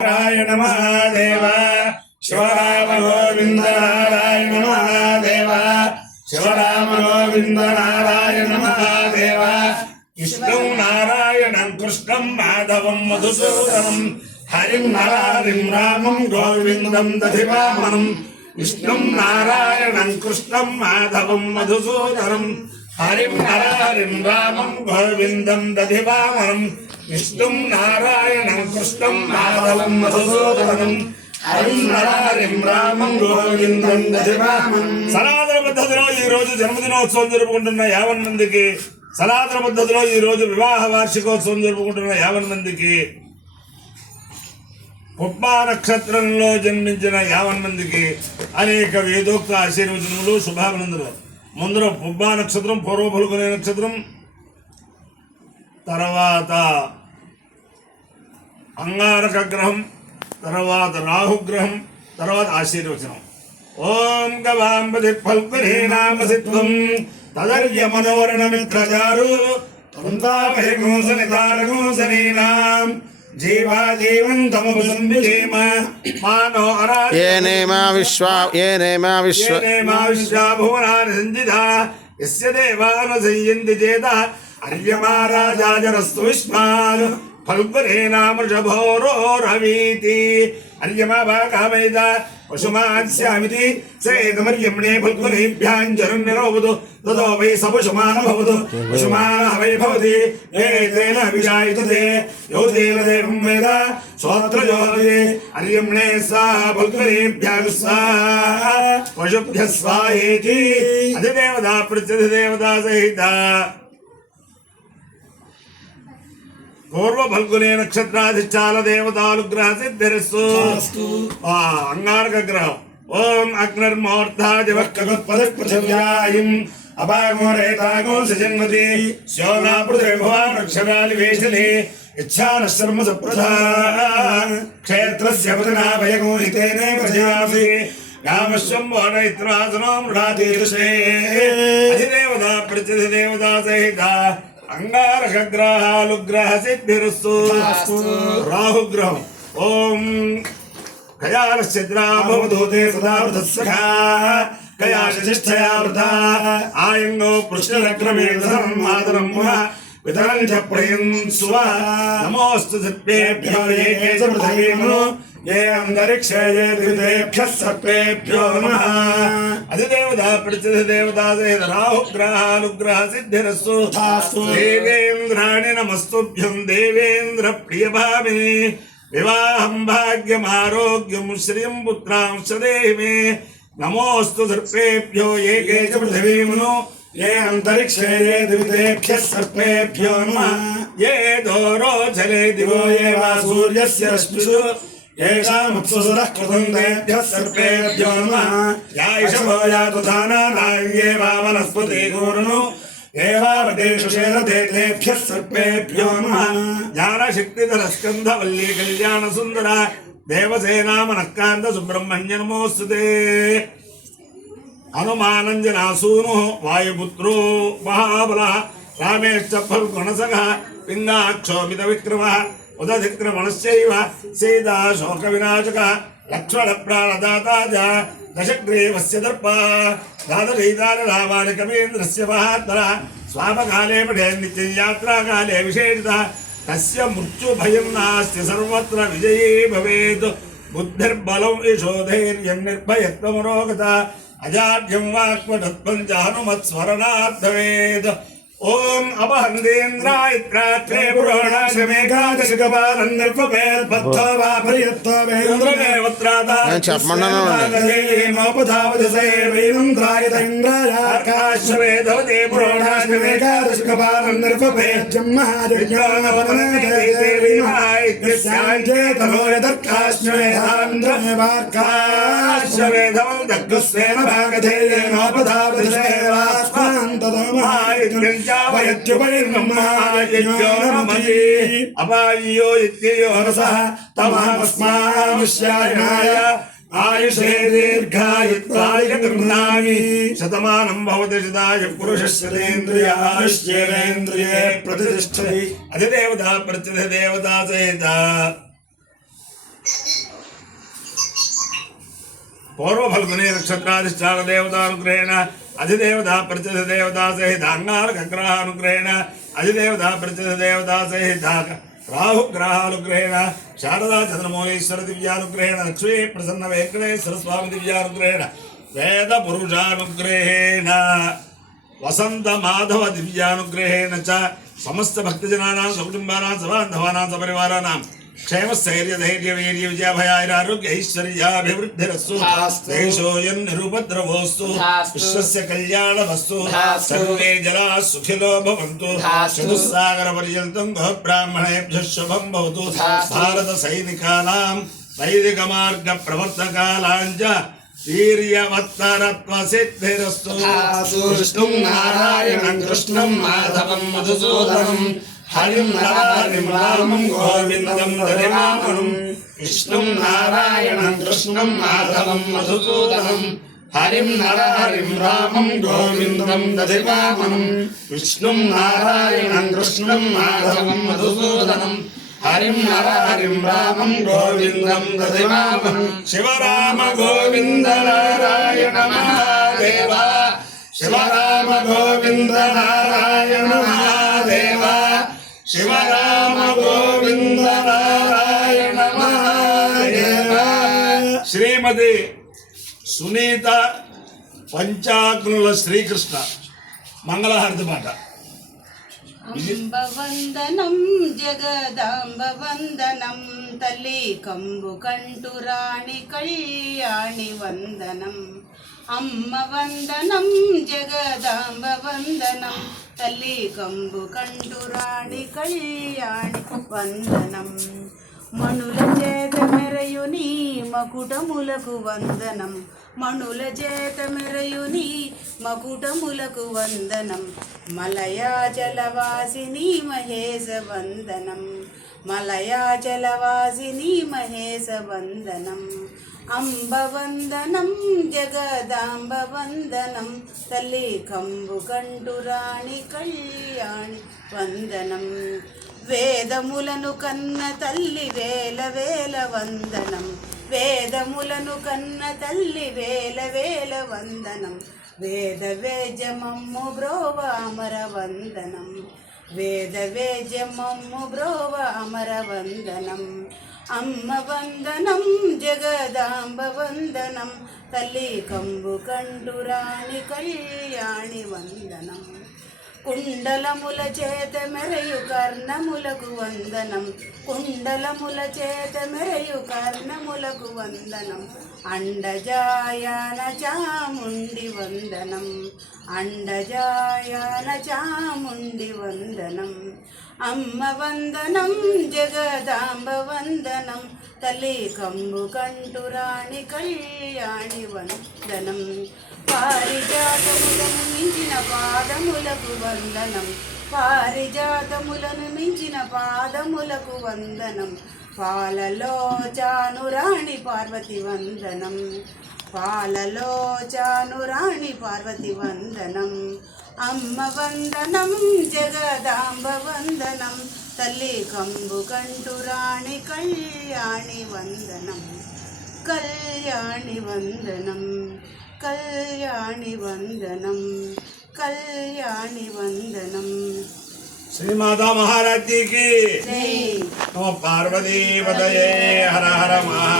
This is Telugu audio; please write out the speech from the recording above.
नारायण महादेव शिवराम गोविंद नारायण महादेव शिवराम गोविंद नारायण महादेव विष्णु नारायणं कृष्णं माधवं मधुसूदनं हरिं नरारिं रामं गोविंदं दधिवामनं विष्णु नारायणं कृष्णं माधवं मधुसूदनं हरिं नरारिं रामं गोविंदं दधिवामनं विष्णु नारायणं कृष्णं माधवं मधुसूदनं हरिं नरारिं रामं गोविंदं दधिवामनं సనాతన పద్ధతిలో ఈ రోజు జన్మదినోత్సవం జరుపుకుంటున్న 50 మందికి సనాతన పద్ధతిలో ఈ రోజు వివాహ వార్షికోత్సవం జరుపుకుంటున్న 50 మందికి పుబ్బా నక్షత్రంలో జన్మించిన 50 మందికి అనేక వేదోక్త ఆశీర్వచనములు శుభాభినందనలు. ముందర పుబ్బా నక్షత్రం, పూర్వ ఫల్గుని నక్షత్రం, తర్వాత అంగారక గ్రహం, తర్వాత రాహుగ్రహం, తర్వాత ఆశీర్వచనం. ఓం గవాంబది ఫల్గుని నామసిత్వం తదర్య మనోరణ మిత్రచారు తంతాపరిగోసనితారగోసనీనాం జీవాజీవంతమపుసంవిజేమ మానో అరా ఏనేమా విశ్వాభువనాని సంజితా యస్య దేవాన సంయంతి చేత అర్యమారాజాజరస్తు విస్మాన్ ఫల్గునే నామృషభోరోరవీతి అర్యమా భాగమైద పశుమాస్యామితి సేదమర్యమ్నే ఫల్గునేభ్యాంజరున్నిరోవదు తదో వై సపశుమాన భవతు పశుమానః వై భవతి ఏతేన విజాయతే యో దేవదేవం వేద శ్రోత్రయోదే అర్యమ్నే స్వాహ ఫల్గునేభ్యః స్వాహ పశుభ్యః స్వాహేతి అధిదేవతా ప్రత్యధిదేవతా సహిత పూర్వ ఫల్గునే నక్షత్రాధిష్టాల దేవతానుగ్రహ సిద్ధిరస్సు. అంగారక గ్రహం. ఓం అగ్నిర్మూర్ధాదివక్కపృథివ్యాయం అపాగోరేతాగో సజన్మతి శోనా పృథిభువానక్షరాలి వేశలి ఇచ్ఛానశర్మ సప్రధా క్షేత్రస్య పతనాభయగోహితేనే ప్రజయాసి రామస్వం వానయిత్రాసనో మృఢాతీర్షే అధిదేవతా ప్రత్యధిదేవతా సహిత అంగారక గ్రహాలుగ్రహ సిద్ధిరస్సు. రాహుగ్రహం. ఓం కయాలశ్చిద్రాభవదూతే సదా వృతస్సఖా కయాశిష్టయావృతా ఆయంగో పృష్ఠలక్రమేణ మాతరం వితరం చ ప్రయంసువ నమోస్తు సర్పేభ్యో ఏకే చ పృథివీమను ఏ అంతరిక్షే ఏ దివితేభ్యః సర్పేభ్యో నమః. అధిదేవతా ప్రత్యధిదేవతా సహిత రాహుగ్రహాలుగ్రహ సిద్ధిరస్సు. దేవేంద్రాణి నమస్తుభ్యం దేవేంద్ర ప్రియభామిని వివాహం భాగ్యమారోగ్యం శ్రియం పుత్రాంశ దేహి మే. నమోస్తు సర్పేభ్యో ఏకే చ పృథివీమను ఏ అంతరిక్షే ఏ దివితేభ్యః సర్పేభ్యో నమః. ఏ దోరోచలే దివో ఏ వా సూర్యస్య రశ్మిషు ఏషామప్సుసురః కృతం తేభ్యః సర్పేభ్యో నమః. యాయిషభో యాతు ధానానాయ్యే వా వనస్పతి గోరును ఏవావతేషు శేరతే తేభ్యః సర్పేభ్యో నమః. జ్ఞానశక్తిధర స్కంధవల్లీ కళ్యాణ సుందర దేవసేనామనఃకాంత సుబ్రహ్మణ్య నమోస్తుతే. హనుమానంజనాసూను వాయుపుత్రో మహాబల రామేశ్చ ఫల్గుణసఖ పింగాక్షోమిత విక్రమ ఉదధిక్రమణశ్చైవ సీతా శోక వినాశక లక్ష్మణ ప్రాణదాతా దశగ్రీవస్య దర్ప దాదశైతాని రామాని కవీంద్రస్య మహాత్మన స్వాపకాలే పఠే నిత్యం యాత్రాకాలే విశేషిత తస్య మృత్యుభయం నాస్తి సర్వత్ర విజయీ భవేత్. బుద్ధిర్బలం యశోధైర్యం నిర్భయత్వమరోగత అజాడ్యం వాక్పటత్వం చ హనుమత్స్మరణార్థవేద్. ఓం అపహందేంద్రాయిత్రాత్రే పురోణాశమేకాదశకపాలం నిర్వపేర్బద్ధో వా పర్యత్వమేంద్రమేవత్రాదా చెప్పమన్నోపధావదసేవైంద్రాయతైంద్రాయాకాశ్వవేదవతే పురోణాశమేకాదశకపాలం నిర్వపేర్జం మహాజజ్ఞానపదమేదర్కాశ్వవేధాంద్రమేవార్కాశ్వవేధవం దగ్గుస్వేన భాగధేయేనోపధావదసేవాస్మాంతదమాయ అపాయో ఇత్యయో రసః తమస్మాముష్యాయనాయ ఆయుషే దీర్ఘాయుత్వాయ గృహ్ణామి శతమానం భవతి శతాయ పురుషస్యేంద్రియాయుష్యేంద్రియే ప్రతిష్టతి. అధిదేవతా ప్రత్యధిదేవతా సహిత పూర్వ ఫల్గుని నక్షత్రాధిష్టాన దేవతానుగ్రహేణ అధిదేవతా ప్రత్యధ దేవతా సహిత అంగారగ్రహానుగ్రహేణ అధిదేవతా ప్రత్యధ దేవతా సహిత రాహుగ్రహానుగ్రహేణ శారదా చంద్రమౌళీశ్వర దివ్యానుగ్రహేణ లక్ష్మీ ప్రసన్న వెంకటేశ్వర స్వామి దివ్యానుగ్రహేణ వేద పురుషానుగ్రహేణ వసంత మాధవ దివ్యానుగ్రహేణ చ సమస్త భక్తజనానాం సకుటుంబానాం సబాంధవానాం సపరివారానాం క్షేమస్థైర్య ధైర్య వీర్య విజయాభయారోగ్య ఐశ్వర్యాభివృద్ధిరస్తు దేశోయం నిరుపద్రవోస్తు విశ్వస్య కళ్యాణమస్తు సర్వే జనా సుఖినో భవంతు చతుస్సాగర పర్యంతం గోబ్రాహ్మణేభ్యః శుభం భవతు భారత సైనికానాం వైదిక మార్గ ప్రవర్తకాలాంచ వీర్యవత్తరత్వ సిద్ధిరస్తు విష్ణుం నారాయణం కృష్ణం మాధవం మధుసూదనం హరిం హరిం రామం గోవిందం దరిమామనం విష్ణుం నారాయణం కృష్ణం మాధవం మధుసూదనం హరిం హరిం రామం గోవిందం దరిమామనం విష్ణుం నారాయణం కృష్ణం మాధవం మధుసూదనం హరిం హరిం రామం గోవిందం దరిమామనం శివరామ గోవింద నారాయణ మహాదేవ శివరామ గోవింద నారాయణ మహాదేవ శివరామ గోవింద నారాయణ మహాదేవ. శ్రీమతి సునీత పంచాగ్నుల శ్రీకృష్ణ మంగళహారతి పాట. అంబ వందనం జగదాంబ వందనం తల్లి కంబు కంటురాణి కళ్యాణి వందనం. అమ్మ వందనం జగదాంబ వందనం తల్లి కంబు కంటురాణి కళ్యాణి వందనం. మణుల చేత మెరయుని మకుటములకు వందనం మణుల చేత మెరయుని మకుటములకు వందనం. మలయాచలవాసిని మహేశ వందనం మలయాచలవాసిని మహేశ వందనం. అంబ వందనం జగదాంబ వందనం తల్లి కంబు కంటురాణి కళ్యాణి వందనం. వేదములను కన్న తల్లి వేల వేల వందనం వేదములను కన్న తల్లి వేల వేల వందనం. వేద వేజమమ్ము బ్రోవ అమర వందనం వేద వేజమమ్ము బ్రోవ అమర వందనం. అమ్మ వందనం జగదాంబ వందనం తల్లి కంబు కంటురాణి కళ్యాణి వందనం. కుండలముల చేత మెరయు కర్ణములకు వందనం కుండలముల చేత మెరయు కర్ణములకు వందనం. అండజాయన చాముండి వందనం అండజాయన చాముండి వందనం. అమ్మ వందనం జగదాంబ వందనం తల్లి కంబు కంటురాణి కళ్యాణి వందనం. పారిజాతములను మించిన పాదములకు వందనం పారిజాతములను మించిన పాదములకు వందనం. పాలలో చానురాణి పార్వతి వందనం పాలలో చానురాణి పార్వతి వందనం. అమ్మ వందనం జగదాంబ వందనం తల్లి కంబు కంటురాణి కళ్యాణి వందనం కళ్యాణి వందనం కళ్యాణి వందనం కళ్యాణి వందనం. శ్రీమాతా మహారాజ్కి జై. నమ పార్వతీ పదయే హర హర మహా